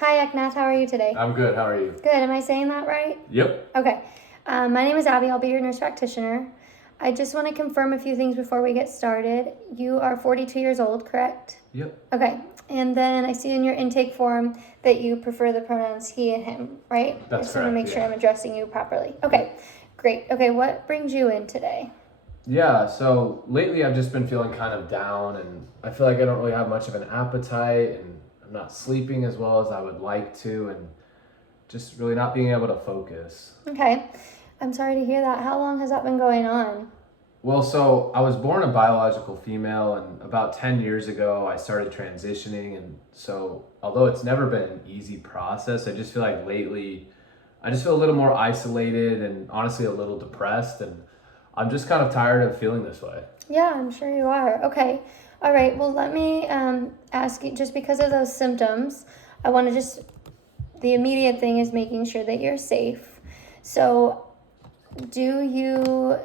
Hi, Eknath. How are you today? I'm good. How are you? Good. Am I saying that right? Yep. Okay. My name is Abby. I'll be your nurse practitioner. I just want to confirm a few things before we get started. You are 42 years old, correct? Yep. Okay. And then I see in your intake form that you prefer the pronouns he and him, right? That's I just want to correct, make sure yeah. I'm addressing you properly. Okay. Great. Okay. What brings you in today? Yeah, so lately I've just been feeling kind of down and I feel like I don't really have much of an appetite and I'm not sleeping as well as I would like to and just really not being able to focus. Okay. I'm sorry to hear that. How long has that been going on? Well, so I was born a biological female and about 10 years ago I started transitioning, and so although it's never been an easy process, I just feel like lately I just feel a little more isolated and honestly a little depressed, and I'm just kind of tired of feeling this way. Yeah, I'm sure you are. Okay. All right. Well, let me ask you, just because of those symptoms, I want to the immediate thing is making sure that you're safe. So, do you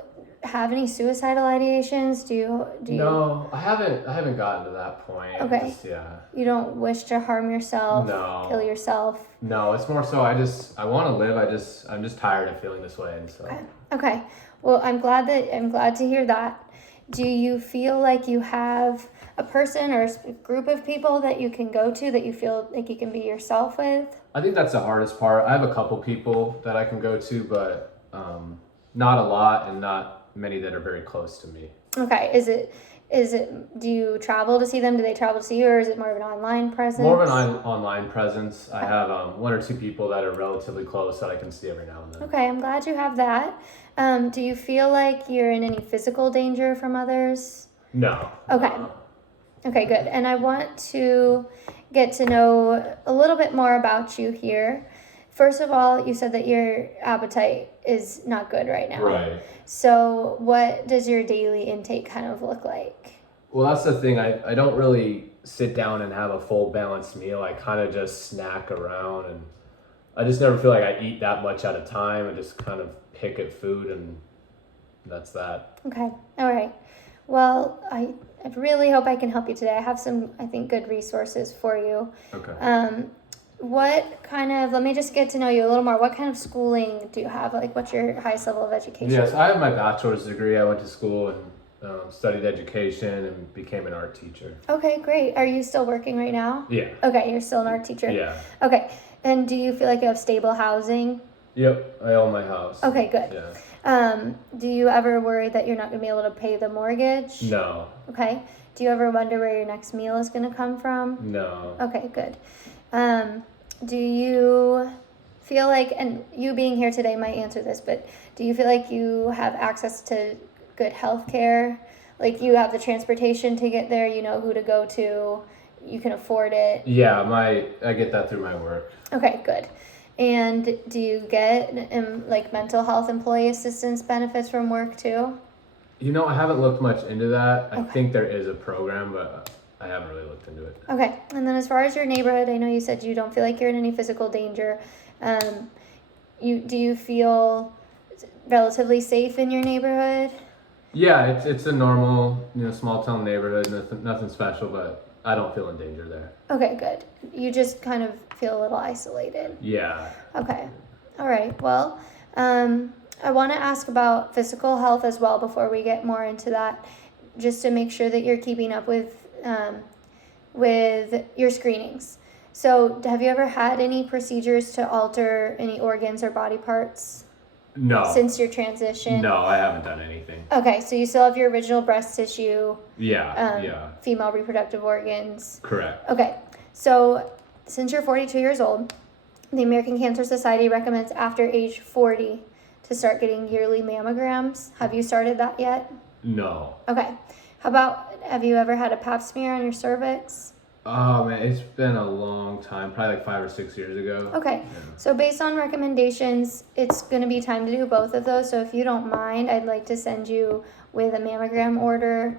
have any suicidal ideations? Do you? No, I haven't gotten to that point. Okay. Just, yeah. You don't wish to harm yourself, No. kill yourself? No, it's more so I want to live. I'm just tired of feeling this way, and so. Okay. Okay. Well, I'm glad to hear that. Do you feel like you have a person or a group of people that you can go to that you feel like you can be yourself with? I think that's the hardest part. I have a couple people that I can go to, but not a lot, and not many that are very close to me. Okay. Do you travel to see them? Do they travel to see you, or is it more of an online presence? More of an online presence. I have one or two people that are relatively close that I can see every now and then. Okay, I'm glad you have that. Do you feel like you're in any physical danger from others? No. Okay. Okay, good. And I want to get to know a little bit more about you here. First of all, you said that your appetite is not good right now. Right. So what does your daily intake kind of look like? Well, that's the thing. I don't really sit down and have a full balanced meal. I kind of just snack around, and I just never feel like I eat that much at a time. I just kind of pick at food, and that's that. Okay. All right. Well, I really hope I can help you today. I have some, I think, good resources for you. Okay. Let me just get to know you a little more. What kind of schooling do you have? Like, what's your highest level of education? Yes, I have my bachelor's degree. I went to school and studied education and became an art teacher. Okay, great. Are you still working right now? Yeah. Okay, you're still an art teacher? Yeah. Okay. And do you feel like you have stable housing? Yep, I own my house. Okay, good. Yeah. Do you ever worry that you're not going to be able to pay the mortgage? No. Okay. Do you ever wonder where your next meal is going to come from? No. Okay, good. Do you feel like, and you being here today might answer this, but do you feel like you have access to good health care? Like you have the transportation to get there, you know who to go to, you can afford it? Yeah, I get that through my work. Okay, good. And do you get like mental health employee assistance benefits from work too? You know, I haven't looked much into that. I Okay. think there is a program, but I haven't really looked into it. Okay. And then as far as your neighborhood, I know you said you don't feel like you're in any physical danger. Do you feel relatively safe in your neighborhood? Yeah, it's a normal, small town neighborhood, nothing special, but I don't feel in danger there. Okay, good. You just kind of feel a little isolated. Yeah. Okay. All right. Well, I want to ask about physical health as well before we get more into that, just to make sure that you're keeping up with your screenings. So, have you ever had any procedures to alter any organs or body parts? No. Since your transition? No, I haven't done anything. Okay, so you still have your original breast tissue. Yeah. Female reproductive organs. Correct. Okay, so since you're 42 years old, the American Cancer Society recommends after age 40 to start getting yearly mammograms. Have you started that yet? No. Okay. Have you ever had a pap smear on your cervix? Oh man, it's been a long time, probably like 5 or 6 years ago. Okay, Yeah. So based on recommendations, it's going to be time to do both of those. So if you don't mind, I'd like to send you with a mammogram order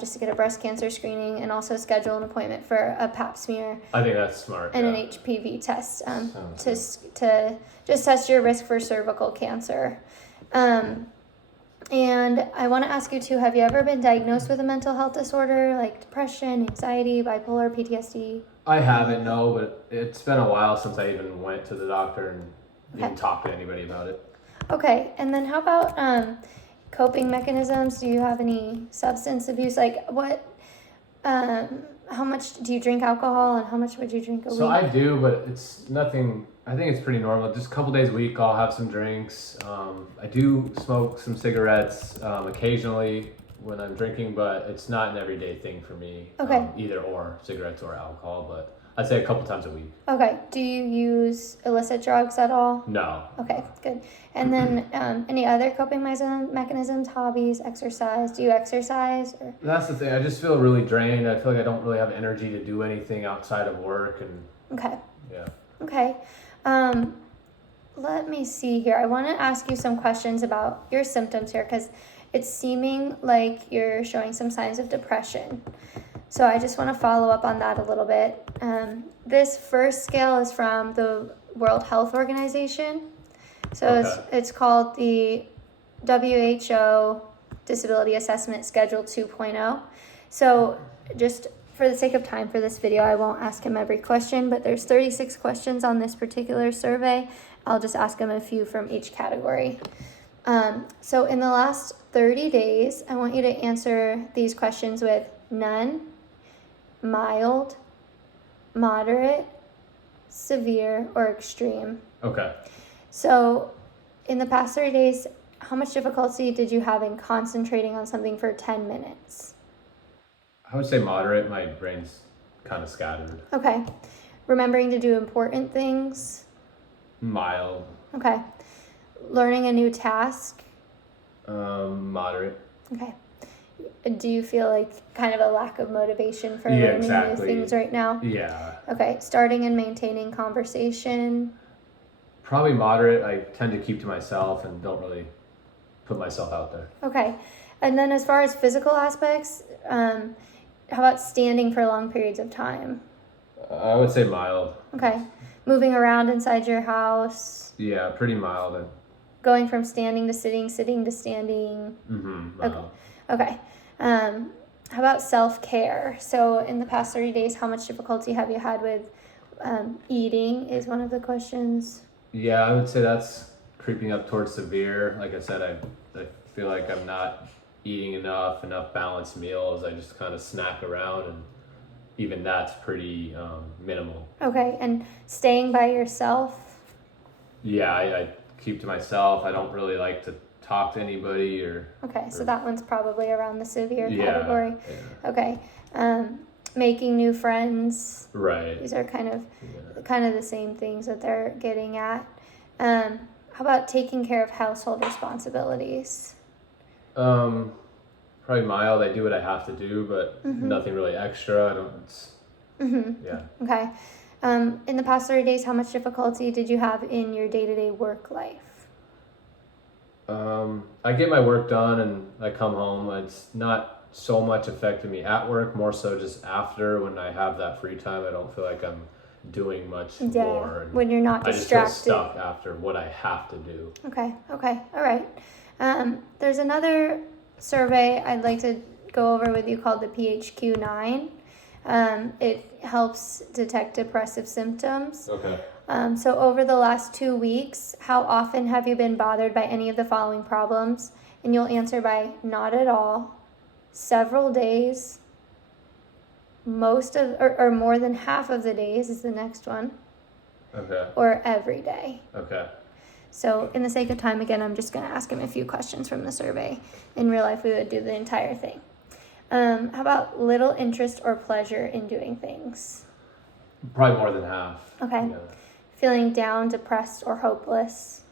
just to get a breast cancer screening and also schedule an appointment for a pap smear. I think that's smart. And yeah. an HPV test Sounds to just test your risk for cervical cancer. And I want to ask you too, have you ever been diagnosed with a mental health disorder like depression, anxiety, bipolar, PTSD? I haven't, no, but it's been a while since I even went to the doctor and Okay. even talked to anybody about it. Okay, and then how about coping mechanisms? Do you have any substance abuse? Like how much do you drink alcohol and how much would you drink a So week? I do, but it's nothing. I think it's pretty normal. Just a couple days a week, I'll have some drinks. I do smoke some cigarettes occasionally when I'm drinking, but it's not an everyday thing for me. Okay. Either or, cigarettes or alcohol, but I'd say a couple times a week. Okay, do you use illicit drugs at all? No. Okay, good. And then any other coping mechanisms, hobbies, exercise? Do you exercise? Or? That's the thing. I just feel really drained. I feel like I don't really have energy to do anything outside of work, and Okay. yeah. Okay. Let me see here. I want to ask you some questions about your symptoms here because it's seeming like you're showing some signs of depression. So I just want to follow up on that a little bit. This first scale is from the World Health Organization. So Okay. it's called the WHO Disability Assessment Schedule 2.0. So just for the sake of time for this video, I won't ask him every question, but there's 36 questions on this particular survey. I'll just ask him a few from each category. So in the last 30 days, I want you to answer these questions with none, mild, moderate, severe, or extreme. Okay. So in the past 30 days, how much difficulty did you have in concentrating on something for 10 minutes? I would say moderate. My brain's kind of scattered. Okay. Remembering to do important things? Mild. Okay. Learning a new task? Moderate. Okay. Do you feel like kind of a lack of motivation for learning new things right now? Yeah. Okay. Starting and maintaining conversation? Probably moderate. I tend to keep to myself and don't really put myself out there. Okay. And then as far as physical aspects, how about standing for long periods of time? I would say mild. Okay. Moving around inside your house? Yeah, pretty mild. Going from standing to sitting, sitting to standing? Mild. Okay. How about self-care? So in the past 30 days, how much difficulty have you had with eating is one of the questions. Yeah, I would say that's creeping up towards severe. Like I said, I feel like I'm not eating enough balanced meals. I just kind of snack around, and even that's pretty minimal. Okay, and staying by yourself? Yeah, I keep to myself. I don't really like to talk to anybody Okay, so that one's probably around the severe yeah, category. Yeah. Okay, making new friends. Right. These are kind of the same things that they're getting at. How about taking care of household responsibilities? Probably mild. I do what I have to do, but nothing really extra. I don't. Yeah. Okay. In the past 30 days, how much difficulty did you have in your day-to-day work life? I get my work done and I come home. It's not so much affecting me at work, more so just after when I have that free time. I don't feel like I'm doing much more. And when you're not distracted. I just feel stuck after what I have to do. Okay, all right. There's another survey I'd like to go over with you called the PHQ-9. It helps detect depressive symptoms. Okay. So over the last 2 weeks, how often have you been bothered by any of the following problems? And you'll answer by not at all, several days, most of, or more than half of the days is the next one. Okay. Or every day. Okay. So in the sake of time, again, I'm just going to ask him a few questions from the survey. In real life, we would do the entire thing. How about little interest or pleasure in doing things? Probably more than half. Okay. Yeah. Feeling down, depressed, or hopeless?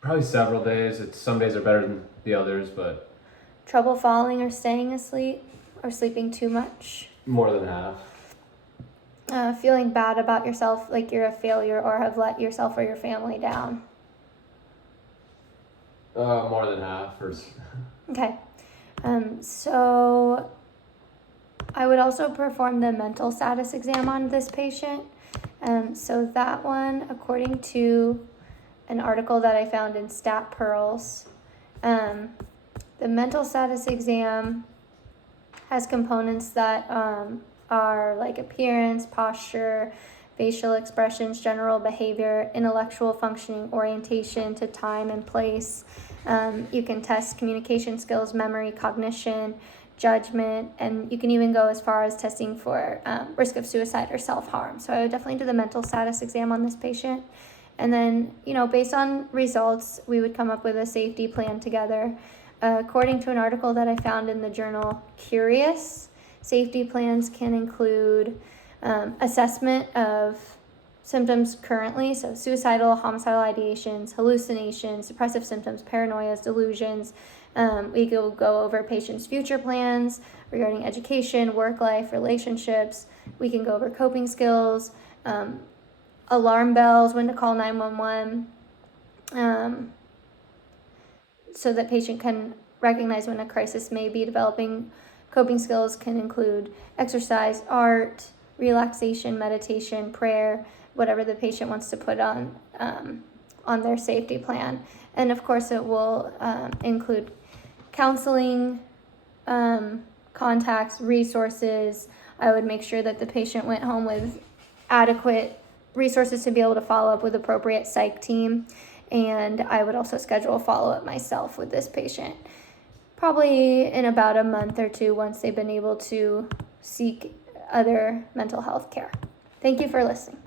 Probably several days. Some days are better than the others, but Trouble falling or staying asleep, or sleeping too much? more than half. Feeling bad about yourself, like you're a failure or have let yourself or your family down? More than half. Okay. So I would also perform the mental status exam on this patient. So that one, according to an article that I found in Stat Pearls, the mental status exam has components that are like appearance, posture, facial expressions, general behavior, intellectual functioning, orientation to time and place. You can test communication skills, memory, cognition, judgment, and you can even go as far as testing for risk of suicide or self-harm. So I would definitely do the mental status exam on this patient. And then, based on results, we would come up with a safety plan together. According to an article that I found in the journal Curious, safety plans can include assessment of symptoms currently, so suicidal, homicidal ideations, hallucinations, depressive symptoms, paranoias, delusions. We will go over patients' future plans regarding education, work life, relationships. We can go over coping skills, alarm bells, when to call 911, so that patient can recognize when a crisis may be developing. Coping skills can include exercise, art, relaxation, meditation, prayer, whatever the patient wants to put on their safety plan. And of course, it will include counseling, contacts, resources. I would make sure that the patient went home with adequate resources to be able to follow up with appropriate psych team. And I would also schedule a follow-up myself with this patient, probably in about a month or two once they've been able to seek other mental health care. Thank you for listening.